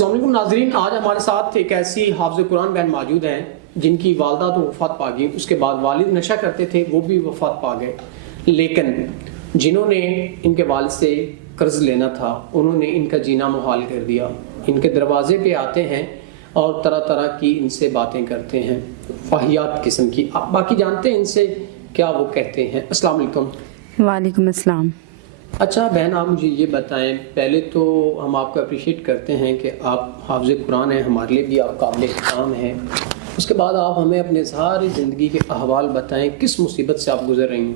السلام علیکم ناظرین، آج ہمارے ساتھ ایک ایسی حافظ قرآن بہن موجود ہیں جن کی والدہ تو وفات پا گئی، اس کے بعد والد نشہ کرتے تھے، وہ بھی وفات پا گئے، لیکن جنہوں نے ان کے والد سے قرض لینا تھا انہوں نے ان کا جینا محال کر دیا۔ ان کے دروازے پہ آتے ہیں اور طرح طرح کی ان سے باتیں کرتے ہیں، واہیات قسم کی۔ آپ باقی جانتے ہیں ان سے کیا وہ کہتے ہیں۔ السلام علیکم۔ وعلیکم السلام۔ اچھا بہن، آپ مجھے یہ بتائیں، پہلے تو ہم آپ کو اپریشیٹ کرتے ہیں کہ آپ حافظ قرآن ہیں، ہمارے لیے بھی آپ قابل احترام ہیں۔ اس کے بعد آپ ہمیں اپنے ساری زندگی کے احوال بتائیں، کس مصیبت سے آپ گزر رہی ہیں؟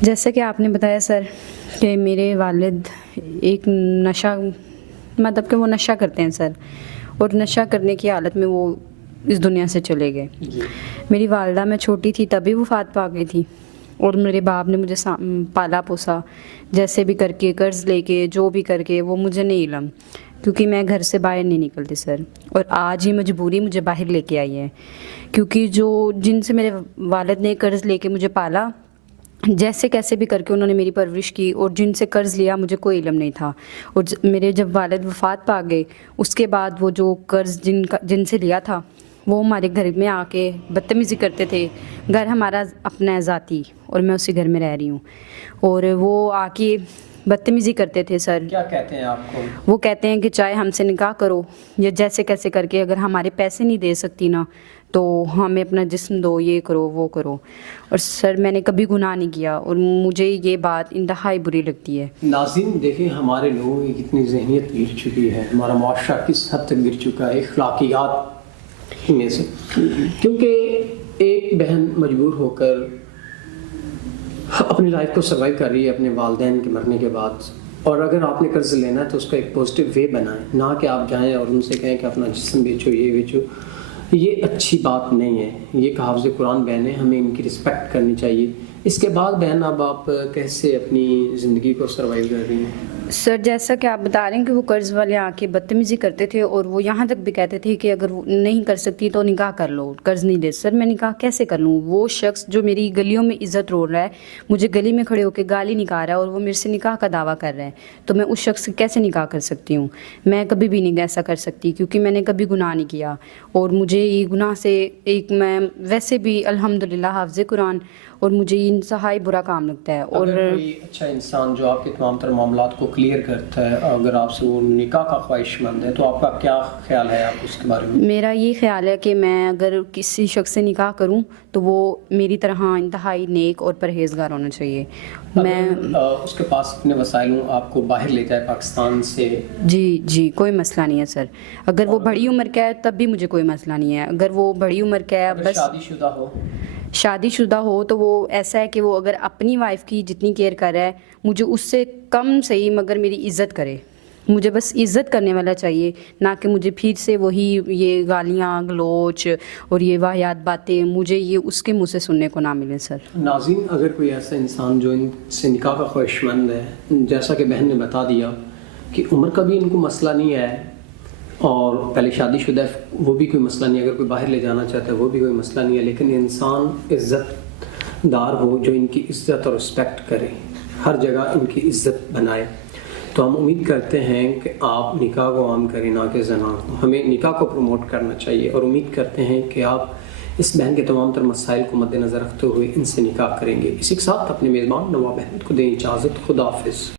جیسا کہ آپ نے بتایا سر کہ میرے والد ایک نشہ مطلب کہ وہ نشہ کرتے ہیں سر، اور نشہ کرنے کی حالت میں وہ اس دنیا سے چلے گئے۔ میری والدہ میں چھوٹی تھی تبھی وفات پا گئی تھی، اور میرے باپ نے مجھے پالا پوسا، جیسے بھی کر کے قرض لے کے جو بھی کر کے، وہ مجھے نہیں علم، کیونکہ میں گھر سے باہر نہیں نکلتی سر، اور آج ہی مجبوری مجھے باہر لے کے آئی ہے، کیونکہ جن سے میرے والد نے قرض لے کے مجھے پالا، جیسے کیسے بھی کر کے انہوں نے میری پرورش کی، اور جن سے قرض لیا مجھے کوئی علم نہیں تھا، اور میرے جب والد وفات پا گئے اس کے بعد وہ جو قرض جن سے لیا تھا وہ ہمارے گھر میں آ کے بدتمیزی کرتے تھے۔ گھر ہمارا اپنا ہے ذاتی، اور میں اسی گھر میں رہ رہی ہوں، اور وہ آ کے بدتمیزی کرتے تھے سر۔ کیا کہتے ہیں آپ کو؟ وہ کہتے ہیں کہ چاہے ہم سے نکاح کرو یا جیسے کیسے کر کے، اگر ہمارے پیسے نہیں دے سکتی نا تو ہمیں اپنا جسم دو، یہ کرو وہ کرو۔ اور سر میں نے کبھی گناہ نہیں کیا، اور مجھے یہ بات انتہائی بری لگتی ہے۔ ناظرین دیکھیں، ہمارے لوگوں کی کتنی ذہنیت گر چکی ہے، ہمارا معاشرہ کس حد تک گر چکا ہے اخلاقیات میں سے، کیونکہ ایک بہن مجبور ہو کر اپنی لائف کو سروائیو کر رہی ہے اپنے والدین کے مرنے کے بعد، اور اگر آپ نے قرض لینا ہے تو اس کا ایک پازیٹیو وے بنائیں، نہ کہ آپ جائیں اور ان سے کہیں کہ اپنا جسم بیچو، یہ بیچو۔ یہ اچھی بات نہیں ہے۔ یہ حافظ قرآن بہن ہے، ہمیں ان کی رسپیکٹ کرنی چاہیے۔ اس کے بعد بہن اب آپ کیسے اپنی زندگی کو سروائیو کر رہی ہیں؟ سر جیسا کہ آپ بتا رہے ہیں کہ وہ قرض والے آ کے بدتمیزی کرتے تھے، اور وہ یہاں تک بھی کہتے تھے کہ اگر وہ نہیں کر سکتی تو نکاح کر لو، قرض نہیں دے۔ سر میں نکاح کیسے کر لوں؟ وہ شخص جو میری گلیوں میں عزت روڑ رہا ہے، مجھے گلی میں کھڑے ہو کے گالی نکال رہا ہے، اور وہ میرے سے نکاح کا دعویٰ کر رہا ہے، تو میں اس شخص سے کیسے نکاح کر سکتی ہوں؟ میں کبھی بھی نہیں ایسا کر سکتی، کیونکہ میں نے کبھی گناہ نہیں کیا، اور مجھے یہ گناہ سے میں ویسے بھی الحمدللہ حافظ قرآن، اور مجھے یہ انتہائی برا کام لگتا ہے۔ اور اگر کوئی اچھا انسان جو آپ کے تمام تر معاملات کو کلیئر کرتا ہے، اگر آپ سے وہ نکاح کا خواہش مند ہے، تو آپ کا کیا خیال ہے آپ اس کے بارے میں؟ میرا یہ خیال ہے کہ میں اگر کسی شخص سے نکاح کروں تو وہ میری طرح انتہائی نیک اور پرہیزگار ہونا چاہیے۔ میں اس کے پاس اتنے وسائل ہوں، آپ کو باہر لے جائے پاکستان سے؟ جی کوئی مسئلہ نہیں ہے سر۔ اگر وہ بڑی عمر کا ہے تب بھی مجھے کوئی مسئلہ نہیں ہے۔ اگر وہ بڑی عمر کا ہے، بس شادی شدہ ہو تو وہ ایسا ہے کہ وہ اگر اپنی وائف کی جتنی کیئر کر رہا ہے، مجھے اس سے کم صحیح مگر میری عزت کرے۔ مجھے بس عزت کرنے والا چاہیے، نہ کہ مجھے پھر سے وہی یہ گالیاں گلوچ اور یہ واہیات باتیں مجھے یہ اس کے منہ سے سننے کو نہ ملے سر۔ ناظرین، اگر کوئی ایسا انسان جو ان سے نکاح کا خواہش مند ہے، جیسا کہ بہن نے بتا دیا کہ عمر کا بھی ان کو مسئلہ نہیں ہے، اور پہلے شادی شدہ ہے وہ بھی کوئی مسئلہ نہیں، اگر کوئی باہر لے جانا چاہتا ہے وہ بھی کوئی مسئلہ نہیں ہے، لیکن انسان عزت دار ہو جو ان کی عزت اور رسپیکٹ کرے، ہر جگہ ان کی عزت بنائے، تو ہم امید کرتے ہیں کہ آپ نکاح کو عام کریں، نہ کہ زنا کو۔ ہمیں نکاح کو پروموٹ کرنا چاہیے، اور امید کرتے ہیں کہ آپ اس بہن کے تمام تر مسائل کو مد نظر رکھتے ہوئے ان سے نکاح کریں گے۔ اسی کے ساتھ اپنے میزبان نواب احمد کو دیں اجازت۔ خدا حافظ۔